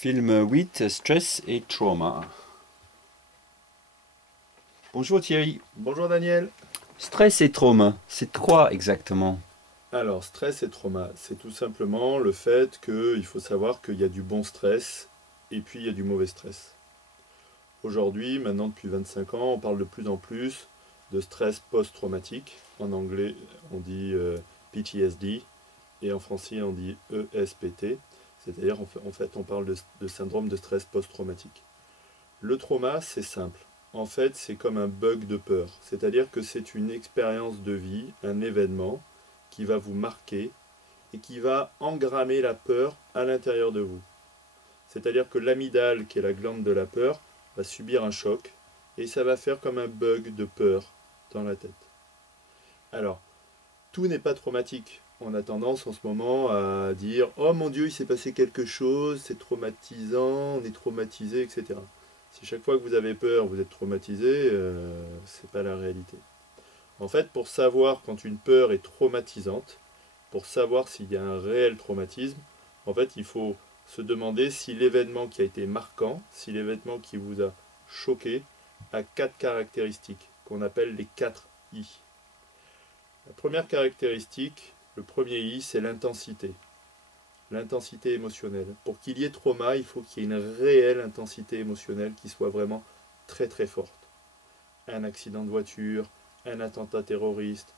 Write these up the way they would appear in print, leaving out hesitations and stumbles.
Film 8, stress et trauma. Bonjour Thierry. Bonjour Daniel. Stress et trauma, c'est quoi exactement? Alors, stress et trauma, c'est tout simplement le fait qu'il faut savoir qu'il y a du bon stress et puis il y a du mauvais stress. Aujourd'hui, maintenant depuis 25 ans, on parle de plus en plus de stress post-traumatique. En anglais, on dit PTSD et en français, on dit ESPT. C'est-à-dire, en fait, on parle de syndrome de stress post-traumatique. Le trauma, c'est simple. En fait, c'est comme un bug de peur. C'est-à-dire que c'est une expérience de vie, un événement qui va vous marquer et qui va engrammer la peur à l'intérieur de vous. C'est-à-dire que l'amygdale, qui est la glande de la peur, va subir un choc et ça va faire comme un bug de peur dans la tête. Alors, tout n'est pas traumatique. On a tendance en ce moment à dire « Oh mon Dieu, il s'est passé quelque chose, c'est traumatisant, on est traumatisé, etc. » Si chaque fois que vous avez peur, vous êtes traumatisé, c'est pas la réalité. En fait, pour savoir quand une peur est traumatisante, pour savoir s'il y a un réel traumatisme, en fait, il faut se demander si l'événement qui a été marquant, si l'événement qui vous a choqué, a 4 caractéristiques qu'on appelle les 4 I. La première caractéristique, le premier I, c'est l'intensité. L'intensité émotionnelle. Pour qu'il y ait trauma, il faut qu'il y ait une réelle intensité émotionnelle qui soit vraiment très très forte. Un accident de voiture, un attentat terroriste,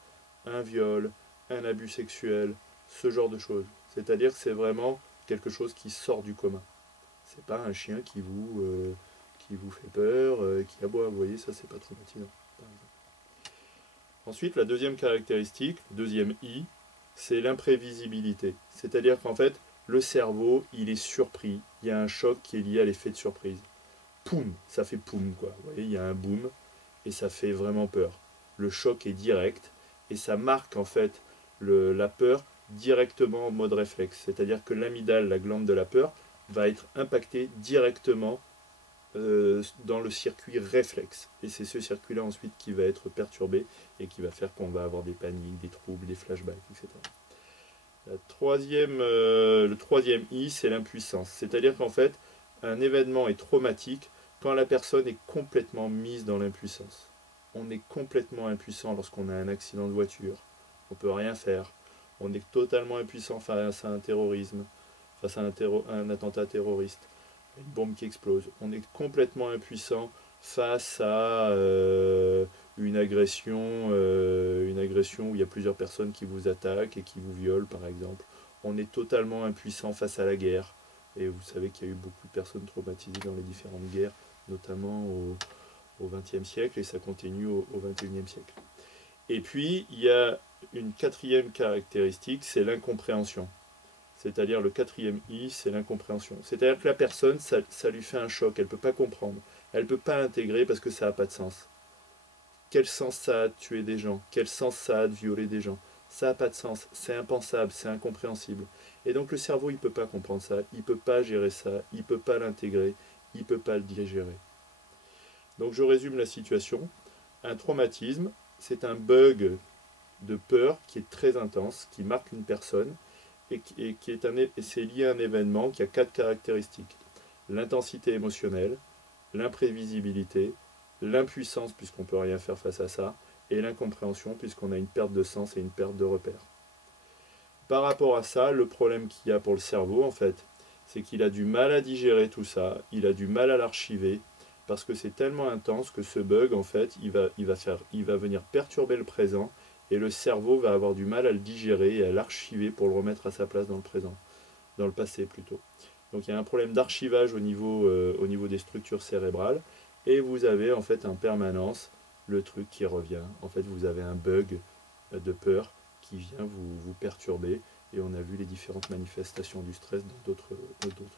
un viol, un abus sexuel, ce genre de choses. C'est-à-dire que c'est vraiment quelque chose qui sort du commun. C'est pas un chien qui vous fait peur, qui aboie. Vous voyez, ça c'est pas traumatisant, par exemple. Ensuite, la deuxième caractéristique, le deuxième I, c'est l'imprévisibilité. C'est-à-dire qu'en fait, le cerveau, il est surpris. Il y a un choc qui est lié à l'effet de surprise. Poum, ça fait poum, quoi. Vous voyez, il y a un boom et ça fait vraiment peur. Le choc est direct et ça marque en fait la peur directement en mode réflexe. C'est-à-dire que l'amygdale, la glande de la peur, va être impactée directement dans le circuit réflexe. Et c'est ce circuit-là ensuite qui va être perturbé et qui va faire qu'on va avoir des paniques, des troubles, des flashbacks, etc. Le troisième I, c'est l'impuissance. C'est-à-dire qu'en fait, un événement est traumatique quand la personne est complètement mise dans l'impuissance. On est complètement impuissant lorsqu'on a un accident de voiture. On ne peut rien faire. On est totalement impuissant face à un terrorisme, face à un attentat terroriste, une bombe qui explose. On est complètement impuissant face à une agression où il y a plusieurs personnes qui vous attaquent et qui vous violent, par exemple. On est totalement impuissant face à la guerre. Et vous savez qu'il y a eu beaucoup de personnes traumatisées dans les différentes guerres, notamment au XXe siècle, et ça continue au XXIe siècle. Et puis, il y a une quatrième caractéristique, c'est l'incompréhension. C'est-à-dire le quatrième I, c'est l'incompréhension. C'est-à-dire que la personne, ça lui fait un choc, elle ne peut pas comprendre. Elle ne peut pas intégrer parce que ça n'a pas de sens. Quel sens ça a de tuer des gens? Quel sens ça a de violer des gens? Ça n'a pas de sens, c'est impensable, c'est incompréhensible. Et donc le cerveau, il ne peut pas comprendre ça, il ne peut pas gérer ça, il ne peut pas l'intégrer, il ne peut pas le digérer. Donc je résume la situation. Un traumatisme, c'est un bug de peur qui est très intense, qui marque une personne, et c'est lié à un événement qui a 4 caractéristiques. L'intensité émotionnelle, l'imprévisibilité, l'impuissance puisqu'on ne peut rien faire face à ça, et l'incompréhension puisqu'on a une perte de sens et une perte de repère. Par rapport à ça, le problème qu'il y a pour le cerveau, en fait, c'est qu'il a du mal à digérer tout ça, il a du mal à l'archiver, parce que c'est tellement intense que ce bug, en fait, il va venir perturber le présent, et le cerveau va avoir du mal à le digérer et à l'archiver pour le remettre à sa place dans le présent, dans le passé plutôt. Donc il y a un problème d'archivage au niveau des structures cérébrales, et vous avez en fait en permanence le truc qui revient. En fait, vous avez un bug de peur qui vient vous perturber, et on a vu les différentes manifestations du stress dans d'autres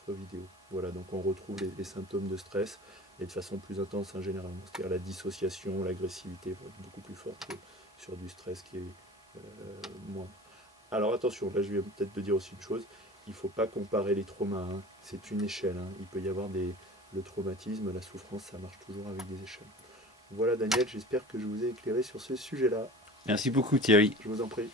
vidéos. Voilà, donc on retrouve les symptômes de stress, et de façon plus intense généralement. C'est-à-dire la dissociation, l'agressivité va être beaucoup plus forte que sur du stress qui est moindre. Alors attention, là je vais peut-être te dire aussi une chose, il ne faut pas comparer les traumas, hein. C'est une échelle, hein. Il peut y avoir le traumatisme, la souffrance, ça marche toujours avec des échelles. Voilà Daniel, j'espère que je vous ai éclairé sur ce sujet-là. Merci beaucoup Thierry. Je vous en prie.